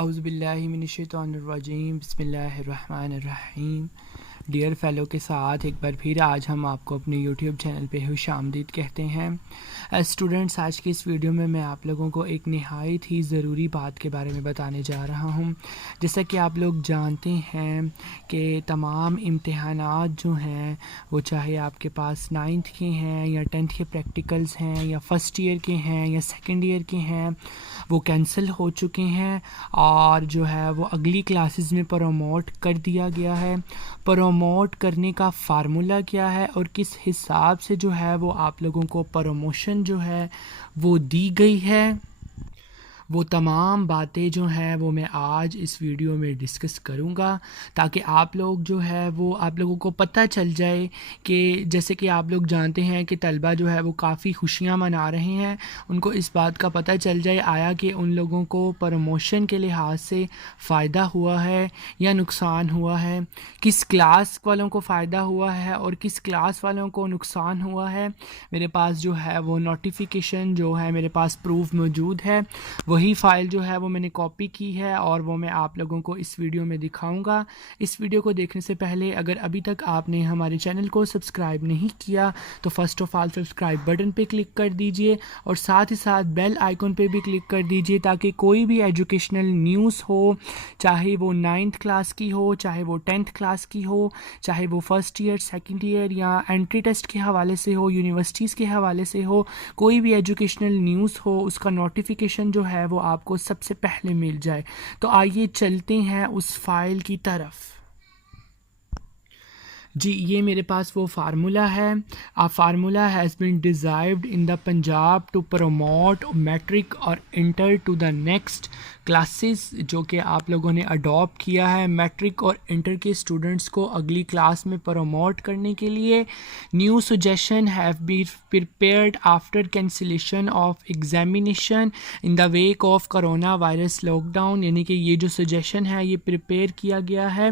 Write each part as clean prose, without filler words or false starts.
औज़ुबिल्लाहिमिनश्शैतानिर्रजीम बिस्मिल्लाहिर्रहमानिर्रहीम। Dear fellow के साथ एक बार फिर आज हम आपको अपने यूट्यूब चैनल पे खुशामदीद कहते हैं। स्टूडेंट्स, आज की इस वीडियो में मैं आप लोगों को एक नहायत ही ज़रूरी बात के बारे में बताने जा रहा हूँ। जैसा कि आप लोग जानते हैं कि तमाम इम्तिहानात जो हैं वो चाहे आपके पास 9th के हैं या 10th के प्रैक्टिकल्स हैं या फ़र्स्ट ईयर के हैं या सेकेंड ईयर के हैं, वो कैंसिल हो चुके हैं और जो है वो अगली क्लासेस में प्रमोट कर दिया गया है। प्रमोट करने का फार्मूला क्या है और किस हिसाब से जो है वो आप लोगों को प्रमोशन जो है वो दी गई है, वो तमाम बातें जो हैं वो मैं आज इस वीडियो में डिस्कस करूंगा, ताकि आप लोग जो है वो आप लोगों को पता चल जाए कि जैसे कि आप लोग जानते हैं कि तलबा जो है वो काफ़ी खुशियां मना रहे हैं, उनको इस बात का पता चल जाए आया कि उन लोगों को प्रमोशन के लिहाज से फ़ायदा हुआ है या नुकसान हुआ है, किस क्लास वालों को फ़ायदा हुआ है और किस क्लास वालों को नुकसान हुआ है। मेरे पास जो है वो नोटिफिकेशन जो है मेरे पास प्रूफ मौजूद है, वही फ़ाइल जो है वो मैंने कॉपी की है और वो मैं आप लोगों को इस वीडियो में दिखाऊंगा। इस वीडियो को देखने से पहले अगर अभी तक आपने हमारे चैनल को सब्सक्राइब नहीं किया तो first of all subscribe button पे क्लिक कर दीजिए और साथ ही साथ बेल आइकन पे भी क्लिक कर दीजिए, ताकि कोई भी एजुकेशनल न्यूज़ हो, चाहे वो 9th क्लास की हो, चाहे वो 10th क्लास की हो, चाहे वो फ़र्स्ट ईयर सेकेंड ईयर या एंट्री टेस्ट के हवाले से हो, यूनिवर्सिटीज़ के हवाले से हो, कोई भी एजुकेशनल न्यूज़ हो, उसका नोटिफिकेशन जो है वो आपको सबसे पहले मिल जाए। तो आइए चलते हैं उस फाइल की तरफ। जी, ये मेरे पास वो फार्मूला है। A formula has been devised in the Punjab to promote matric और inter to the next classes, जो कि आप लोगों ने अडॉप्ट किया है मैट्रिक और इंटर के स्टूडेंट्स को अगली क्लास में प्रमोट करने के लिए। New suggestion have been prepared after cancellation of examination in the wake of corona virus lockdown, यानी कि ये जो सजेशन है ये प्रिपेयर किया गया है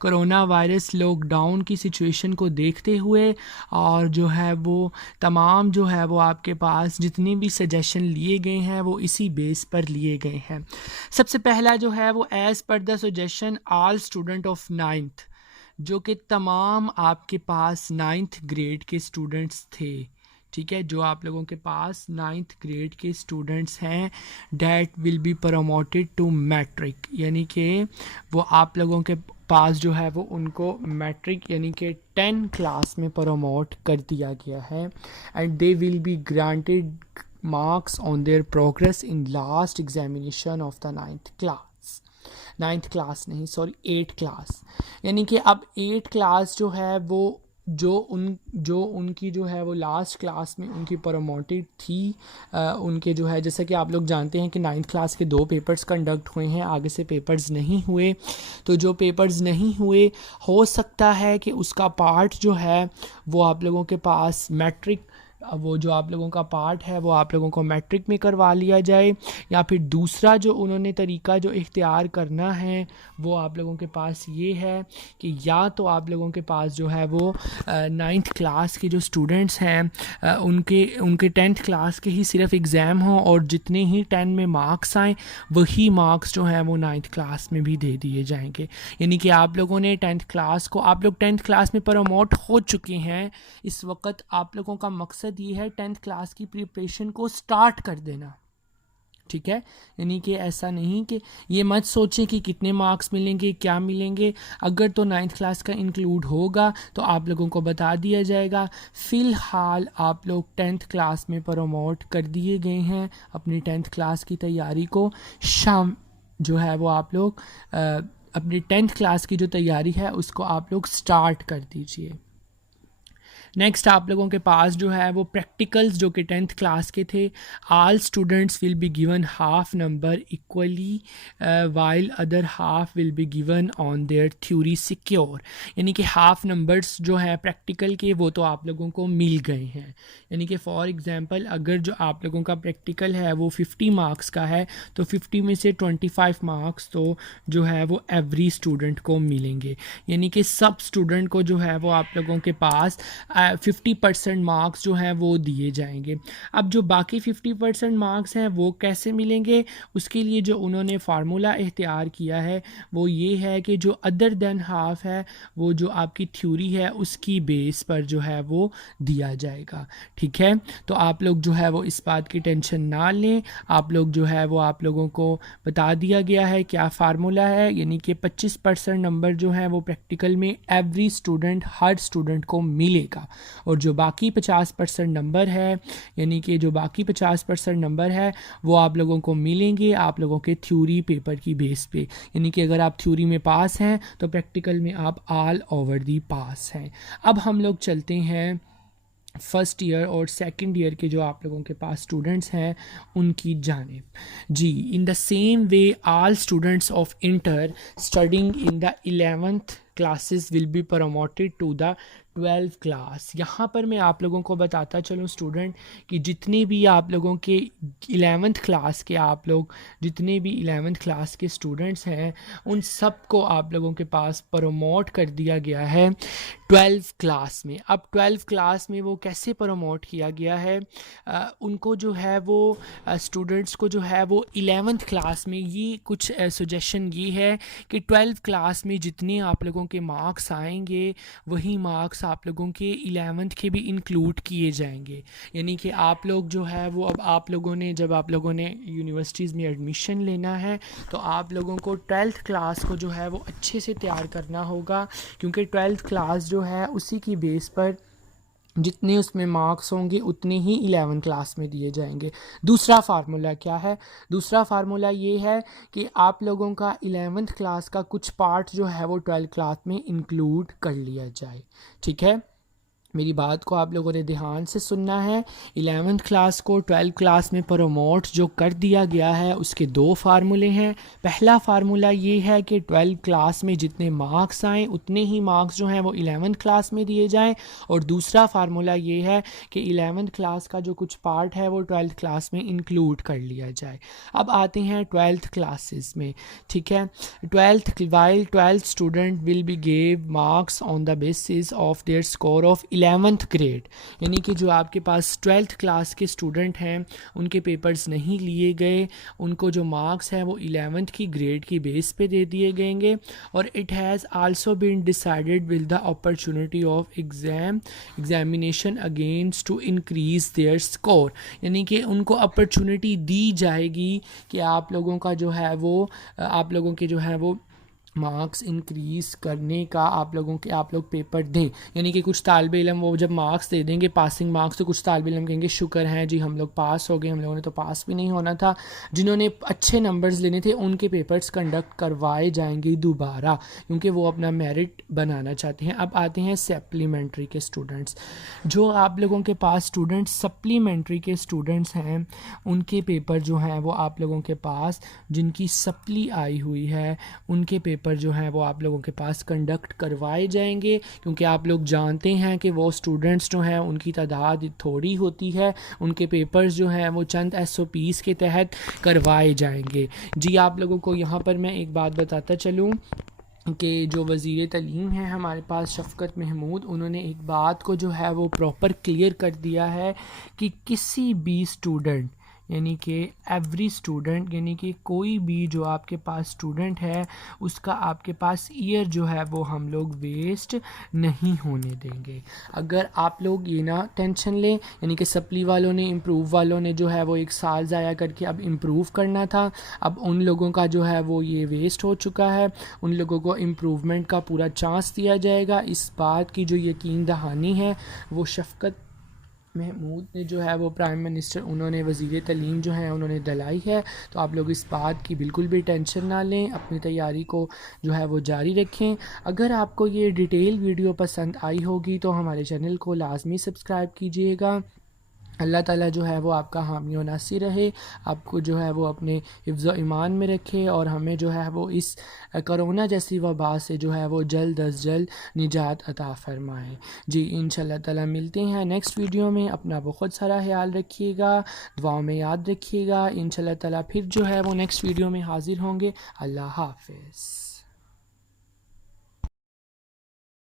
कोरोना वायरस लॉकडाउन की सिचुएशन को देखते हुए, और जो है वो तमाम जो है वो आपके पास जितने भी सजेशन लिए गए हैं वो इसी बेस पर लिए गए हैं। सबसे पहला जो है वो as per the suggestion all student of 9th, जो कि तमाम आपके पास 9th ग्रेड के स्टूडेंट्स थे, ठीक है, जो आप लोगों के पास 9th ग्रेड के स्टूडेंट्स हैं, that will be promoted to matric, यानी कि वो आप लोगों के पास जो है वो उनको मैट्रिक यानी कि 10 क्लास में प्रमोट कर दिया गया है। And they will be granted marks on their progress in last examination of the 9th class. 9th class नहीं, सॉरी 8th क्लास, यानी कि अब 8th क्लास जो है वो जो उनकी जो है वो लास्ट क्लास में उनकी प्रमोटेड थी, उनके जो है जैसा कि आप लोग जानते हैं कि 9th क्लास के 2 पेपर्स कंडक्ट हुए हैं, आगे से पेपर्स नहीं हुए। तो जो पेपर्स नहीं हुए हो सकता है कि उसका पार्ट जो है वो आप लोगों के पास मैट्रिक, वो जो आप लोगों का पार्ट है वो आप लोगों को मैट्रिक में करवा लिया जाए, या फिर दूसरा जो उन्होंने तरीका जो इख्तियार करना है वो आप लोगों के पास ये है कि या तो आप लोगों के पास जो है वो 9th क्लास के जो स्टूडेंट्स हैं उनके 10th क्लास के ही सिर्फ एग्ज़ाम हो और जितने ही 10 में मार्क्स आएँ वही मार्क्स जो हैं वो 9th क्लास में भी दे दिए जाएंगे। यानी कि आप लोगों ने 10th क्लास को, आप लोग 10th क्लास में प्रमोट हो चुके हैं, इस वक्त आप लोगों का मकसद ये है 10th क्लास की प्रिपरेशन को स्टार्ट कर देना, ठीक है। यानी कि ऐसा नहीं कि ये मत सोचें कि कितने मार्क्स मिलेंगे क्या मिलेंगे, अगर तो 9th क्लास का इंक्लूड होगा तो आप लोगों को बता दिया जाएगा। फ़िलहाल आप लोग 10th क्लास में प्रमोट कर दिए गए हैं, अपनी 10th क्लास की तैयारी को शाम जो है वो आप लोग अपनी 10th क्लास की जो तैयारी है उसको आप लोग स्टार्ट कर दीजिए। नेक्स्ट आप लोगों के पास जो है वो प्रैक्टिकल्स जो कि 10th क्लास के थे, all students will be given half number equally while other half will be given on their theory secure, यानी कि हाफ नंबर्स जो हैं प्रैक्टिकल के वो तो आप लोगों को मिल गए हैं। यानी कि फॉर एग्जांपल अगर जो आप लोगों का प्रैक्टिकल है वो 50 मार्क्स का है तो 50 में से 25 मार्क्स तो जो है वो एवरी स्टूडेंट को मिलेंगे, यानी कि सब स्टूडेंट को जो है वो आप लोगों के पास 50% मार्क्स जो हैं वो दिए जाएंगे। अब जो बाकी 50% मार्क्स हैं वो कैसे मिलेंगे, उसके लिए जो उन्होंने फार्मूला इख्तियार किया है वो ये है कि जो अदर देन हाफ है वो जो आपकी थ्योरी है उसकी बेस पर जो है वो दिया जाएगा। ठीक है, तो आप लोग जो है वो इस बात की टेंशन ना लें, आप लोग जो है वो आप लोगों को बता दिया गया है क्या फार्मूला है, यानी कि 25% नंबर जो है वो प्रैक्टिकल में एवरी स्टूडेंट, हर स्टूडेंट को मिलेगा, और जो बाकी 50% नंबर है, यानी कि जो बाकी 50% नंबर है वो आप लोगों को मिलेंगे आप लोगों के थ्योरी पेपर की बेस पे, यानी कि अगर आप थ्योरी में पास हैं तो प्रैक्टिकल में आप ऑल ओवर दी पास हैं। अब हम लोग चलते हैं फर्स्ट ईयर और सेकंड ईयर के जो आप लोगों के पास स्टूडेंट्स हैं उनकी जानिब। जी, in the same way all students of inter studying in the 11th classes will be promoted to the 12th class. यहाँ पर मैं आप लोगों को बताता चलूँ स्टूडेंट कि जितने भी आप लोगों के 11th क्लास के आप लोग जितने भी 11th क्लास के स्टूडेंट्स हैं उन सब को आप लोगों के पास प्रमोट कर दिया गया है 12th क्लास में। अब 12th क्लास में वो कैसे प्रमोट किया गया है, उनको जो है वो स्टूडेंट्स को जो है वो 11th क्लास में ये कुछ सजेशन ये है कि 12th क्लास में जितने आप लोगों के मार्क्स आएंगे वही मार्क्स आप लोगों के 11th के भी इंक्लूड किए जाएंगे। यानी कि आप लोग जो है वो अब आप लोगों ने जब आप लोगों ने यूनिवर्सिटीज़ में एडमिशन लेना है तो आप लोगों को 12th क्लास को जो है वो अच्छे से तैयार करना होगा, क्योंकि 12th क्लास जो है उसी की बेस पर जितने उसमें मार्क्स होंगे उतने ही 11th क्लास में दिए जाएंगे। दूसरा फार्मूला क्या है, दूसरा फार्मूला ये है कि आप लोगों का 11th क्लास का कुछ पार्ट जो है वो 12th क्लास में इंक्लूड कर लिया जाए। ठीक है, मेरी बात को आप लोगों ने ध्यान से सुनना है। 11th क्लास को 12th क्लास में प्रमोट जो कर दिया गया है उसके दो फार्मूले हैं। पहला फार्मूला ये है कि 12th क्लास में जितने मार्क्स आएँ उतने ही मार्क्स जो हैं वो 11th क्लास में दिए जाएं, और दूसरा फार्मूला ये है कि 11th क्लास का जो कुछ पार्ट है वो 12th क्लास में इंक्लूड कर लिया जाए। अब आते हैं 12th क्लासेस में। ठीक है, 12th student will be gave marks on the basis of their score of 11th grade, यानी कि जो आपके पास 12th क्लास के स्टूडेंट हैं उनके पेपर्स नहीं लिए गए, उनको जो मार्क्स हैं वो 11th की ग्रेड की बेस पे दे दिए गएंगे। और it has also been decided with the opportunity of examination against to increase their score, यानी कि उनको अपॉर्चुनिटी दी जाएगी कि आप लोगों का जो है वो आप लोगों के जो है वो मार्क्स इंक्रीज़ करने का आप लोग पेपर दें। यानी कि कुछ तालिब इल्म वो जब मार्क्स दे देंगे पासिंग मार्क्स तो कुछ तालिब इल्म कहेंगे शुक्र है जी हम लोग पास हो गए, हम लोगों ने तो पास भी नहीं होना था। जिन्होंने अच्छे नंबर्स लेने थे उनके पेपर्स कंडक्ट करवाए जाएंगे दोबारा, क्योंकि वो अपना मेरिट बनाना चाहते हैं। अब आते हैं सप्लीमेंट्री के स्टूडेंट्स। जो आप लोगों के पास स्टूडेंट्स सप्लीमेंट्री के स्टूडेंट्स हैं उनके पेपर जो हैं वो आप लोगों के पास जिनकी सप्ली आई हुई है उनके पेपर जो हैं वो आप लोगों के पास कंडक्ट करवाए जाएंगे, क्योंकि आप लोग जानते हैं कि वो स्टूडेंट्स जो हैं उनकी तादाद थोड़ी होती है, उनके पेपर्स जो हैं वो चंद SOPs के तहत करवाए जाएंगे। जी, आप लोगों को यहाँ पर मैं एक बात बताता चलूँ कि जो वज़ीर तालीम है हमारे पास शफ़क़त महमूद, उन्होंने एक बात को जो है वो प्रॉपर क्लियर कर दिया है कि किसी भी स्टूडेंट यानी कि एवरी स्टूडेंट यानी कि कोई भी जो आपके पास स्टूडेंट है उसका आपके पास ईयर जो है वो हम लोग वेस्ट नहीं होने देंगे। अगर आप लोग ये ना टेंशन लें, यानी कि सप्ली वालों ने इम्प्रूव वालों ने जो है वो एक साल ज़ाया करके अब इम्प्रूव करना था, अब उन लोगों का जो है वो ये वेस्ट हो चुका है, उन लोगों को इम्प्रूवमेंट का पूरा चांस दिया जाएगा। इस बात की जो यकीन दहानी है वो शफ़क़त महमूद ने जो है वो प्राइम मिनिस्टर उन्होंने वज़ीर तालीम जो है उन्होंने दिलाई है। तो आप लोग इस बात की बिल्कुल भी टेंशन ना लें, अपनी तैयारी को जो है वो जारी रखें। अगर आपको ये डिटेल वीडियो पसंद आई होगी तो हमारे चैनल को लाजमी सब्सक्राइब कीजिएगा। अल्लाह ताला जो है वो आपका हामी व नासिर रहे, आपको जो है वो अपने हिफ्ज़ व ईमान में रखे और हमें जो है वो इस कोरोना जैसी वबा से जो है वो जल्द अज़ जल्द निजात अता फ़रमाए। जी, इंशाअल्लाह ताला मिलते हैं नेक्स्ट वीडियो में। अपना बहुत सारा ख्याल रखिएगा, दुआओं में याद रखिएगा। इंशाअल्लाह ताला फिर जो है वो नेक्स्ट वीडियो में हाज़िर होंगे। अल्लाह हाफ़िज़।